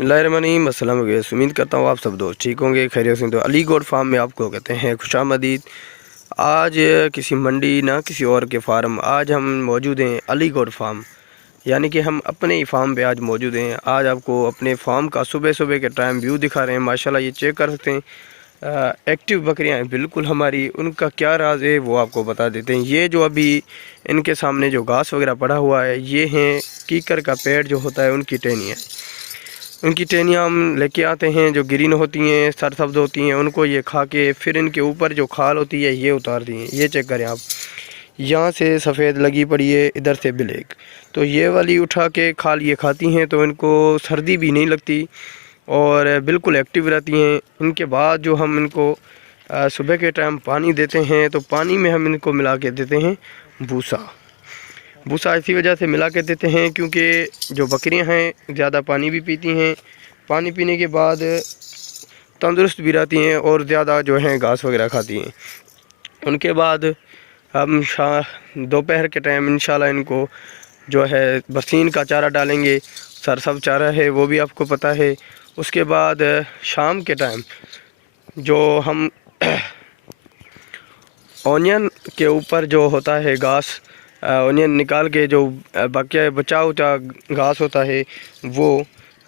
बिस्मिल्लाहिर्रहमानिर्रहीम। अस्सलाम वालेकुम। उम्मीद करता हूँ आप सब दोस्त ठीक होंगे, खैरियत से। तो अली गोट फार्म में आपको कहते हैं खुशामदीद। आज किसी मंडी ना किसी और के फार्म, आज हम मौजूद हैं अली गोट फार्म, यानी कि हम अपने ही फार्म पे आज मौजूद हैं। आज आपको अपने फार्म का सुबह सुबह के टाइम व्यू दिखा रहे हैं। माशाल्लाह ये चेक कर सकते हैं, एक्टिव बकरियां हैं बिल्कुल हमारी। उनका क्या राज है वो आपको बता देते हैं। ये जो अभी इनके सामने जो घास वगैरह पड़ा हुआ है, ये हैं कीकर का पेड़ जो होता है, उनकी टहनियाँ। उनकी टहनियाँ हम लेके आते हैं जो ग्रीन होती हैं, सरसब्ज होती हैं, उनको ये खा के फिर इनके ऊपर जो खाल होती है ये उतार दी है। ये चेक करें आप, यहाँ से सफ़ेद लगी पड़ी है, इधर से ब्लैक। तो ये वाली उठा के खाल ये खाती हैं, तो इनको सर्दी भी नहीं लगती और बिल्कुल एक्टिव रहती हैं। इनके बाद जो हम इनको सुबह के टाइम पानी देते हैं, तो पानी में हम इनको मिला के देते हैं भूसा इसी वजह से मिला के देते हैं क्योंकि जो बकरियां हैं ज़्यादा पानी भी पीती हैं। पानी पीने के बाद तंदुरुस्त भी रहती हैं और ज़्यादा जो है घास वगैरह खाती हैं। उनके बाद हम दोपहर के टाइम इंशाल्लाह इनको जो है बरसीन का चारा डालेंगे। सरसब्ज चारा है वो भी आपको पता है। उसके बाद शाम के टाइम जो हम ओनियन के ऊपर जो होता है घास, ओनियन निकाल के जो बाकी बचा घास होता है वो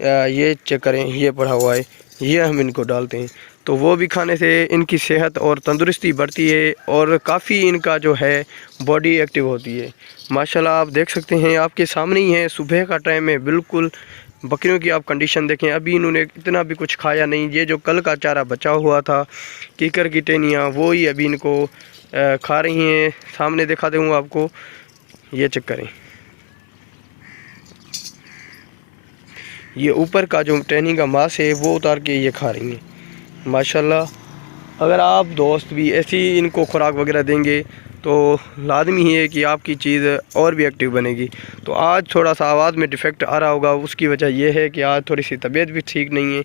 ये चेक करें, ये पड़ा हुआ है, ये हम इनको डालते हैं। तो वो भी खाने से इनकी सेहत और तंदुरुस्ती बढ़ती है और काफ़ी इनका जो है बॉडी एक्टिव होती है। माशाल्लाह आप देख सकते हैं, आपके सामने ही है, सुबह का टाइम है। बिल्कुल बकरियों की आप कंडीशन देखें, अभी इन्होंने इतना भी कुछ खाया नहीं। ये जो कल का चारा बचा हुआ था कीकर की टहनियाँ, वो ही अभी इनको खा रही हैं। सामने दिखा दूँगा आपको, ये चेक करें, ये ऊपर का जो टहनी का मांस है वो उतार के ये खा रही हैं। माशाल्लाह अगर आप दोस्त भी ऐसी इनको खुराक वगैरह देंगे तो लाजमी है कि आपकी चीज़ और भी एक्टिव बनेगी। तो आज थोड़ा सा आवाज़ में डिफेक्ट आ रहा होगा, उसकी वजह यह है कि आज थोड़ी सी तबीयत भी ठीक नहीं है।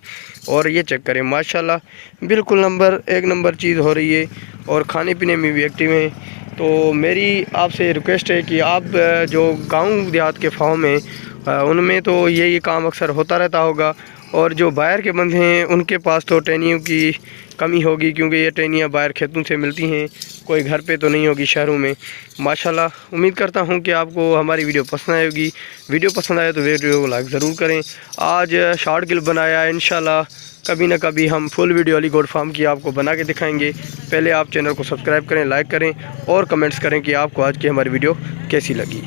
और ये चेक करें, माशाल्लाह बिल्कुल एक नंबर चीज़ हो रही है और खाने पीने में भी एक्टिव हैं। तो मेरी आपसे रिक्वेस्ट है कि आप जो गांव देहात के फार्म हैं उनमें तो यही काम अक्सर होता रहता होगा, और जो बाहर के बंदे हैं उनके पास तो टहनियों की कमी होगी क्योंकि ये टहनियाँ बाहर खेतों से मिलती हैं, कोई घर पे तो नहीं होगी शहरों में। माशाल्लाह उम्मीद करता हूँ कि आपको हमारी वीडियो पसंद आएगी। वीडियो पसंद आए तो वीडियो को लाइक ज़रूर करें। आज शॉर्ट क्लिप बनाया, इंशाल्लाह कभी ना कभी हम full video Ali goat farm की आपको बना के दिखाएंगे। पहले आप चैनल को सब्सक्राइब करें, लाइक करें और कमेंट्स करें कि आपको आज की हमारी वीडियो कैसी लगी।